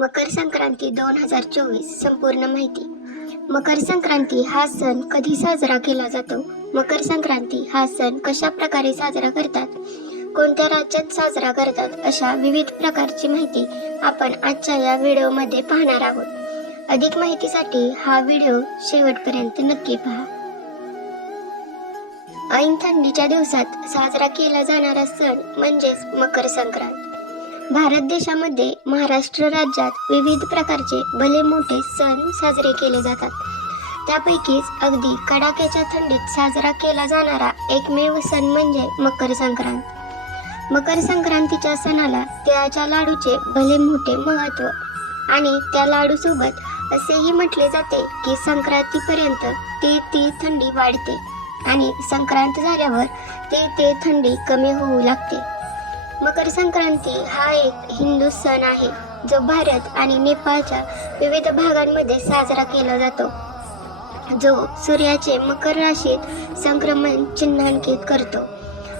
मकर संक्रांती दोन हजार चोवीस संपूर्ण माहिती. मकर संक्रांती हा सण कधी साजरा केला जातो? मकर संक्रांती हा सण कशा प्रकारे साजरा करतात? कोणत्या राज्यात साजरा करतात? अशा विविध प्रकारची माहिती आपण आजच्या या व्हिडिओमध्ये पाहणार आहोत. अधिक माहितीसाठी हा व्हिडिओ शेवटपर्यंत नक्की पहा. ऐन थंडीच्या दिवसात साजरा केला जाणारा सण म्हणजेच मकर संक्रांत. भारत देशामध्ये महाराष्ट्र राज्यात विविध प्रकारचे भले मोठे सण साजरे केले जातात. त्यापैकीच अगदी कडाक्याच्या थंडीत साजरा केला जाणारा एकमेव सण म्हणजे मकर संक्रांत. मकर संक्रांतीच्या सणाला तिळाच्या लाडूचे भले मोठे महत्त्व आणि त्या लाडूसोबत असेही म्हटले जाते की संक्रांतीपर्यंत ते ती थंडी वाढते आणि संक्रांत झाल्यावर ते ते थंडी कमी होऊ लागते. मकर संक्रांती हा एक हिंदू सण आहे जो भारत आणि नेपाळच्या विविध भागांमध्ये साजरा केला जातो. जो सूर्याचे मकर राशीत संक्रमण चिन्हांकित करतो.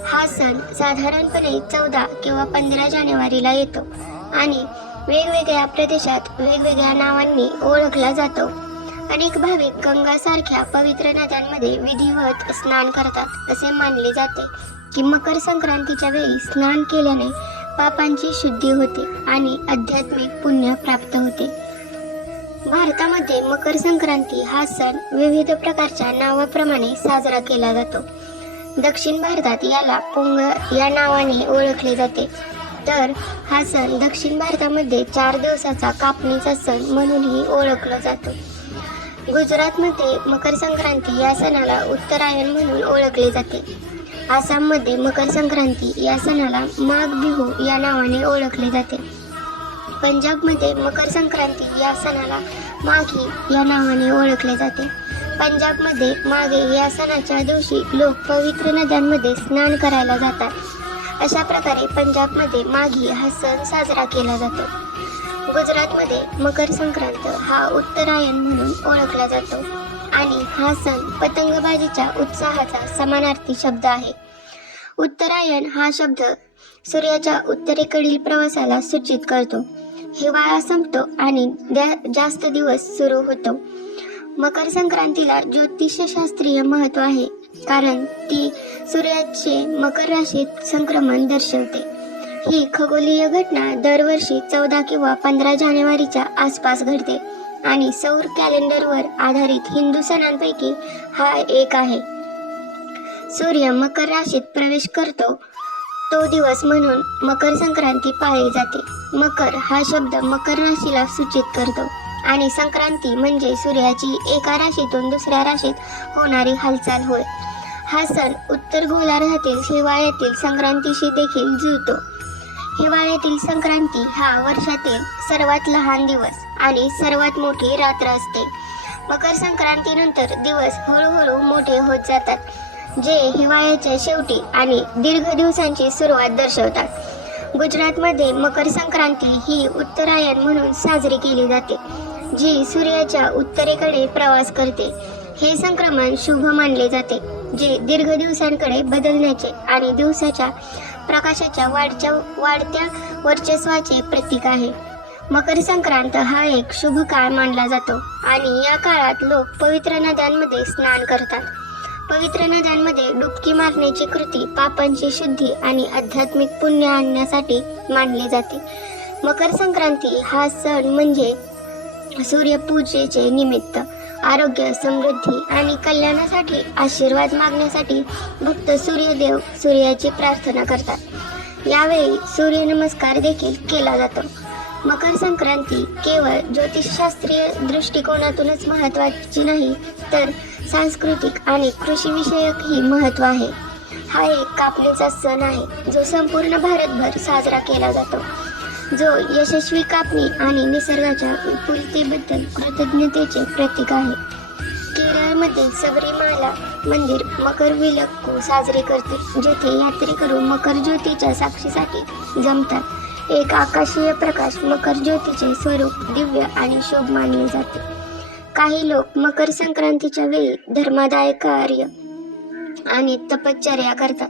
हा सण साधारणपणे चौदा किंवा पंधरा जानेवारीला येतो आणि वेगवेगळ्या प्रदेशात वेगवेगळ्या नावांनी ओळखला जातो. अनेक भाविक गंगासारख्या पवित्र नद्यांमध्ये विधिवत स्नान करतात असे मानले जाते की मकर संक्रांतीच्या वेळी स्नान केल्याने पापांची शुद्धी होते आणि आध्यात्मिक पुण्य प्राप्त होते. भारतामध्ये मकर संक्रांती हा सण विविध प्रकारच्या नावाप्रमाणे साजरा केला जातो. दक्षिण भारतात याला पोंगल या नावाने ओळखले जाते. तर हा सण दक्षिण भारतामध्ये चार दिवसाचा कापणीचा सण म्हणूनही ओळखला जातो. गुजरातमध्ये मकर संक्रांती या सणाला उत्तरायण म्हणून ओळखले जाते. आसाममध्ये मकर संक्रांती या सणाला माघ बिहू या नावाने ओळखले जाते. पंजाबमध्ये मकर संक्रांती या सणाला माघी या नावाने ओळखले जाते. पंजाबमध्ये मागे या सणाच्या दिवशी लोक पवित्र नद्यांमध्ये स्नान करायला जातात. अशा प्रकारे पंजाबमध्ये माघी हा सण साजरा केला जातो. गुजरातमध्ये मकर संक्रांत हा उत्तरायण म्हणून ओळखला जातो. आणि हा सण पतंगबाजीच्या उत्साहाचा समानार्थी शब्द आहे. उत्तरायण हा शब्द सूर्याच्या उत्तरेकडील प्रवासाला सूचित करतो. हिवाळा संपतो आणि जास्त दिवस सुरू होतो. मकर संक्रांतीला ज्योतिषशास्त्रीय महत्त्व आहे. कारण ती सूर्याचे मकर राशीत संक्रमण दर्शवते. ही खगोलीय घटना दरवर्षी चौदा किंवा पंधरा जानेवारीच्या आसपास घडते आणि सौर कॅलेंडरवर आधारित हिंदू सणांपैकी हा एक आहे. सूर्य मकर राशीत प्रवेश करतो तो दिवस म्हणून मकर संक्रांती पाळली जाते. मकर हा शब्द मकर राशीला सूचित करतो आणि संक्रांती म्हणजे सूर्याची एका राशीतून दुसऱ्या राशीत होणारी हालचाल होय. हा सण उत्तर गोलार्धातील हिवाळ्यातील संक्रांतीशी देखील जुळतो. हिवाळ्यातील संक्रांती हा वर्षातील सर्वात लहान दिवस आणि सर्वात मोठी रात्र असते. मकर संक्रांतीनंतर दिवस हळूहळू मोठे होत जातात जे हिवाळ्याच्या शेवटी आणि दीर्घ दिवसांची सुरुवात दर्शवतात. गुजरातमध्ये मकर संक्रांती ही उत्तरायण म्हणून साजरी केली जाते जी सूर्याच्या उत्तरेकडे प्रवास करते. हे संक्रमण शुभ मानले जाते जे दीर्घ दिवसांकडे बदलण्याचे आणि दिवसाच्या प्रकाशाच्या वाढच्या वाढत्या वर्चस्वाचे प्रतीक आहे. मकर संक्रांत हा एक शुभ काळ मानला जातो आणि या काळात लोक पवित्र नद्यांमध्ये स्नान करतात. पवित्र नद्यांमध्ये डुबकी मारण्याची कृती पापांची शुद्धी आणि आध्यात्मिक पुण्य आणण्यासाठी मानली जाते. मकर संक्रांती हा सण म्हणजे सूर्यपूजेचे निमित्त. आरोग्य समृद्धी आणि कल्याणासाठी आशीर्वाद मागण्यासाठी भक्त सूर्यदेव सूर्याची प्रार्थना करतात. यावेळी सूर्यनमस्कार देखील केला जातो. मकर संक्रांती केवळ ज्योतिषशास्त्रीय दृष्टिकोनातूनच महत्त्वाची नाही तर सांस्कृतिक आणि कृषीविषयकही महत्त्व आहे. हा एक कापणीचा सण आहे जो संपूर्ण भारतभर साजरा केला जातो. जो यशस्वी कापणी आणि निसर्गाच्या विपुलतेबद्दल कृतज्ञतेचे प्रतीक आहे. केरळमध्ये सबरीमाला मंदिर मकर विलक्कू साजरे करते जेथे यात्रेकरू मकर ज्योतीच्या साक्षीसाठी जमतात. एक आकाशीय प्रकाश मकर ज्योतीचे स्वरूप दिव्य आणि शुभ मानले जाते. काही लोक मकर संक्रांतीच्या वेळी धर्मादाय कार्य आणि तपश्चर्या करतात.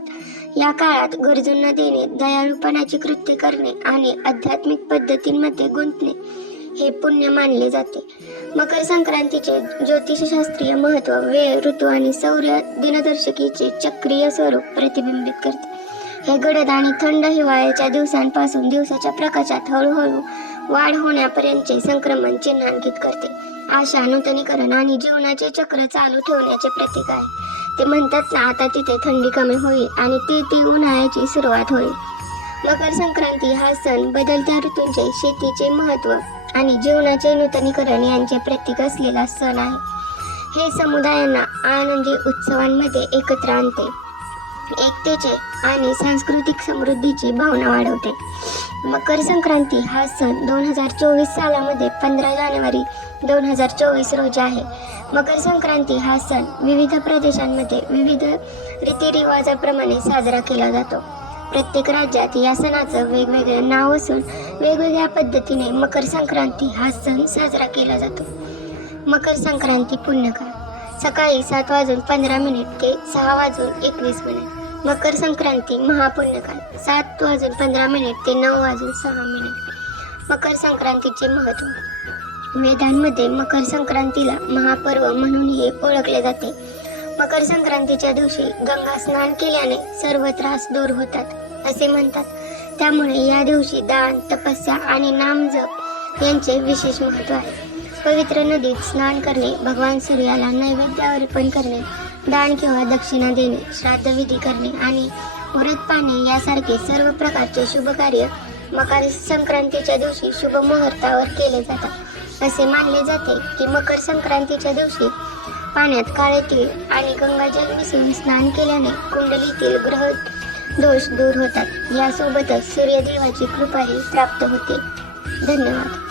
या काळात गरजूंना देणे दयाळूपणाची कृत्य करणे आणि आध्यात्मिक पद्धतींमध्ये गुंतणे हे पुण्य मानले जाते. मकर संक्रांतीचे ज्योतिषशास्त्रीय महत्त्व वेळ ऋतू आणि सौर्य दिनदर्शिकेचे चक्रीय स्वरूप प्रतिबिंबित करते. हे गडद आणि थंड हिवाळ्याच्या दिवसांपासून दिवसाच्या प्रकाशात हळूहळू वाढ होण्यापर्यंतचे संक्रमण चिन्हांकित करते. आशा नूतनीकरण आणि जीवनाचे चक्र चालू ठेवण्याचे प्रतीक आहे. ते म्हणतात ना आता तिथे थंडी कमी होईल आणि ती ती उन्हाळ्याची सुरुवात होईल. मकर संक्रांती हा सण बदलत्या ऋतूंचे शेतीचे महत्त्व आणि जीवनाचे नूतनीकरण यांचे प्रतीक असलेला सण आहे. हे समुदायांना आनंदी उत्सवांमध्ये एकत्र आणते. एकतेचे आणि सांस्कृतिक समृद्धीची भावना वाढवते. मकर संक्रांती हा सण दोन हजार चोवीस सालामध्ये पंधरा जानेवारी दोन हजार चोवीस रोजी आहे. मकर संक्रांती हा सण विविध प्रदेशांमध्ये विविध रीतिरिवाजाप्रमाणे साजरा केला जातो. प्रत्येक राज्यात या सणाचं वेगवेगळं नाव असून वेगवेगळ्या पद्धतीने मकर संक्रांती हा सण साजरा केला जातो. मकर संक्रांती पुण्यकाळ. सकाळी सात वाजून पंधरा मिनिट ते सहा वाजून एकवीस मिनिट. मकर संक्रांती महापुण्यकाळ. सात वाजून पंधरा मिनिट ते नऊ वाजून सहा मिनिट. मकर संक्रांतीचे महत्त्व. वेदांमध्ये मकर संक्रांतीला महापर्व म्हणूनही ओळखले जाते. मकर संक्रांतीच्या दिवशी गंगा स्नान केल्याने सर्व त्रास दूर होतात असे म्हणतात. त्यामुळे या दिवशी दान तपस्या आणि नामजप यांचे विशेष महत्त्व आहे. पवित्र नदीत स्नान करणे भगवान सूर्याला नैवेद्य अर्पण करणे दान किंवा दक्षिणा देणे श्राद्धविधी करणे आणि व्रत पाणी यासारखे सर्व प्रकारचे शुभ कार्य मकर संक्रांतीच्या दिवशी शुभ मुहूर्तावर केले जातात. असे मानले जाते की मकर संक्रांतीच्या दिवशी पाण्यात काळे तीळ आणि गंगाजल मिसळून स्नान केल्याने कुंडलीतील ग्रह दोष दूर होतात. यासोबतच सूर्यदेवाची कृपाही प्राप्त होते. धन्यवाद.